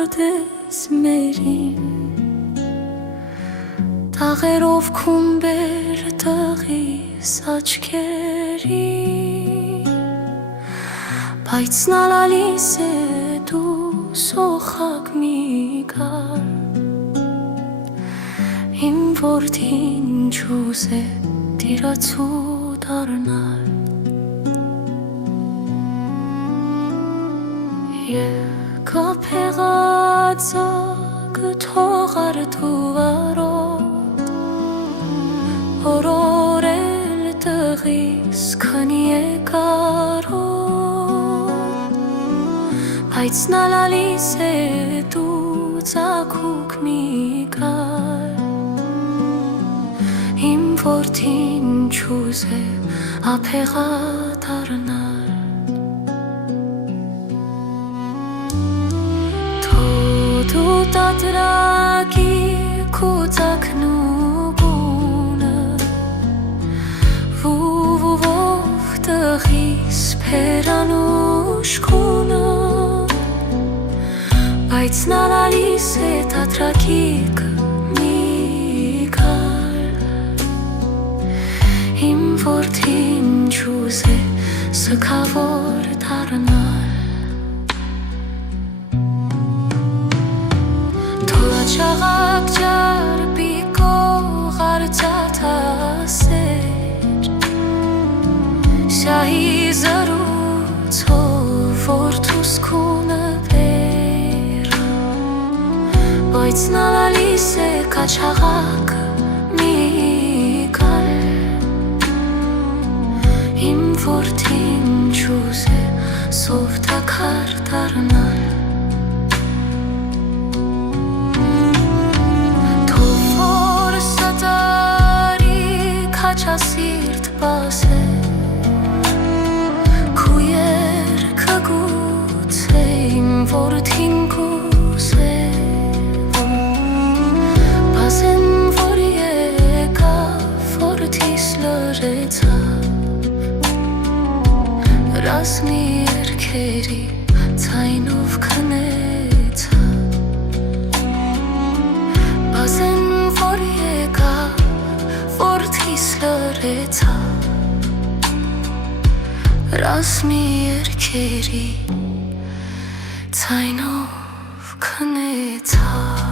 կարդես մերին Տաղերով քումբեր տղիս աչքերի Բայց նալալիս է դու սոխակ մի գար Իմ որդին չուզ է տիրացու դարնալ Եկա փեղածակը թողարդու արոտ Օրորել տղիս քնի է կարոտ Բայց նալալիս է դու ծակուկ մի գար Իմ որդին չուզ է ափեղա դարնալ Դու տատրակի կուծակն ու գունը Վուվով տղիս պերան ու շկունը Բայց նալալիս է տատրակիկ մի գար Իմ որդին չուզ է սքավոր դարնալ Չաղակ ջար պիկող արձաթասեր Շահի զրուցով որդուս քունը բեր Բայց նալալիս է կաչաղակը մի գար Իմ որդին չուզ է սով տակար դարնալ Չասիրտ բասեր Քույեր կգուցե իմ որդին կուզե Բասեն որ եկա որդիս լրեցավ Ռասմի երկերի ցայնով քնեցավ Բասեն որ եկա որդիս լրեցավ Ռասմի երկերի ցայնով քնեցավ